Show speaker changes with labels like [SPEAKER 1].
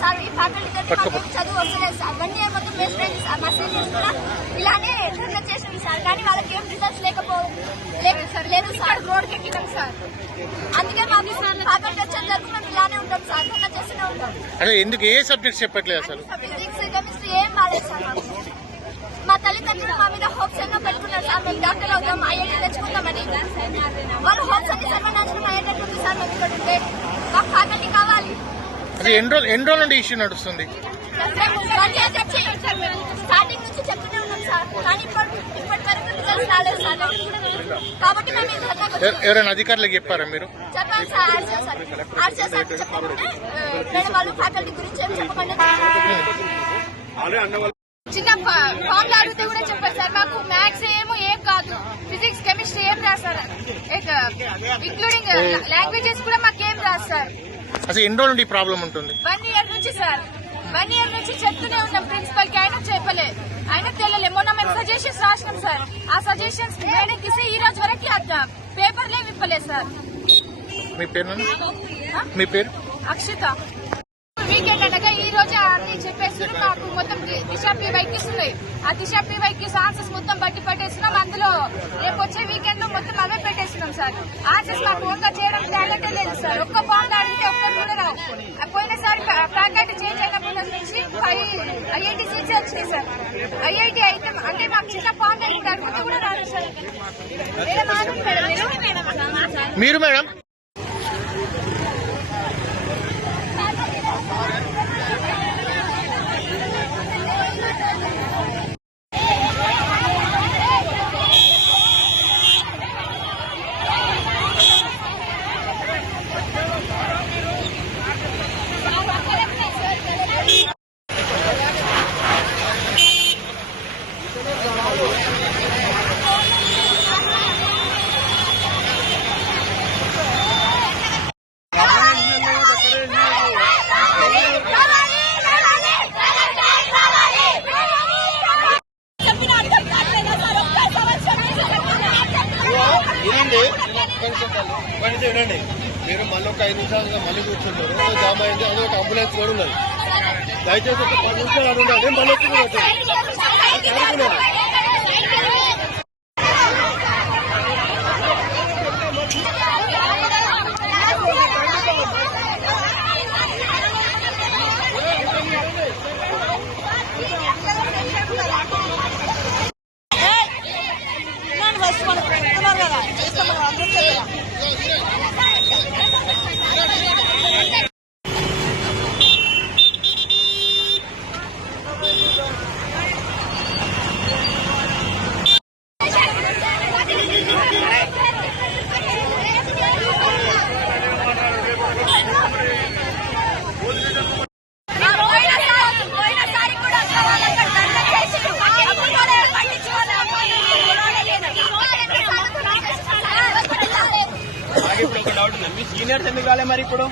[SPEAKER 1] Sir ఈ faculty తరఫున మాకు చదువు వస్తలేదు సార్. వన్ ఇయర్ మొత్తం వేస్ట్ అయింది సార్ మా సీనియర్స్ కూడా. ఇలానే ధర్నా సార్. కానీ వాళ్ళకి ఏం రిజల్ట్స్ లేకపో లేదు సార్ లేదు సార్. Road sir. అందుకే మాకు ఫ్యాకల్టీ వచ్చేంత వరకు మేము ఇలానే ఉంటాం సార్. ధర్నా చేస్తూనే ఉంటాం.
[SPEAKER 2] అదే ఎందుకు ఏ సబ్జెక్ట్స్ చెప్పట్లేదు అసలు?
[SPEAKER 1] ఫిజిక్స్ కెమిస్ట్రీ ఏం సార్ మాకు. మా తల్లిదండ్రులు మా మీద హోప్స్ ఎన్నో పెట్టుకున్నారు సార్. మేము డాక్టర్ అవుతాం ఐఐటీ తెచ్చుకుంటామని వాళ్ళు హోప్స్ అన్ని సర్వనాశనం అయ్యేటట్టుంది సార్ మేము ఇక్కడ ఉంటే మాకు ఫ్యాకల్టీ కావాలి
[SPEAKER 2] అది ఎన్ని రోజులు ఎన్ని రోజుల నుండి ఇష్యూ నడుస్తుంది. ఎవరైనా అధికారులకు చెప్పారా మీరు?
[SPEAKER 3] చిన్న ఫామ్ అడిగితే కూడా చెప్పారు సార్. మాకు మ్యాథ్స్ ఏమో ఏం కాదు. ఫిజిక్స్ కెమిస్ట్రీ ఏం రాస్తారు ఇంక్లూడింగ్ లాంగ్వేజెస్ కూడా మాకు సార్.
[SPEAKER 2] అసలు ఎన్ని రోజుల నుండి ప్రాబ్లం ఉంటుంది?
[SPEAKER 3] వన్ ఇయర్ నుంచి సార్. వన్ ఇయర్ నుంచి చెప్తూనే ఉన్నాం ప్రిన్సిపల్కి ఆయన చెప్పలే. ఆయన తెలియలే. మొన్న మేము సజెషన్స్ రాసినాం సార్. ఆ సజెషన్స్ మేడం కిసి ఈ రోజు వరకు పేపర్లే విప్పలేదు సార్.
[SPEAKER 2] మీ పేరు? మీ పేరు?
[SPEAKER 3] అక్షిత. వీకెండ్ అనగా ఈ రోజు అన్ని చెప్పేసి మాకు మొత్తం ది- దిశ పీవైకి ఉన్నాయి ఆ దిశ పీవైకి ఆన్సర్స్ మొత్తం బట్టి పెట్టేసినాం అందులో రేపు వచ్చే వీకెండ్లో మొత్తం అవే పెట్టేస్తున్నాం సార్. ఆన్సర్స్ మాకు ఒక్క చేయడం టాలెంటే లేదు సార్. ఒక్క బాండ్ అడిగితే ఒక్క కూడా రావు. పోయినసారి ప్యాకెట్ చేంజ్ అయినప్పటి నుంచి ఐఐటి సీట్స్ వచ్చినాయి సార్. ఐఐటి అయితే అంటే మాకు చిన్న ఫామ్ అడిగితే కూడా రాదు సార్. మీరు
[SPEAKER 2] మేడం?
[SPEAKER 4] కొంచెం వినండి మీరు మళ్ళీ ఒక ఐదు నిమిషాలుగా మళ్ళీ కూర్చుంటారు. అది జామ్ అయింది అదే ఒక అంబులెన్స్ కూడా ఉన్నది. దయచేసి ఒక పది నిమిషాలు అడుగుండండి మళ్ళీ వచ్చి
[SPEAKER 5] డౌట్ ఉంది. మీ సీనియర్స్ ఎందుకు కాలే మరి ఇప్పుడు?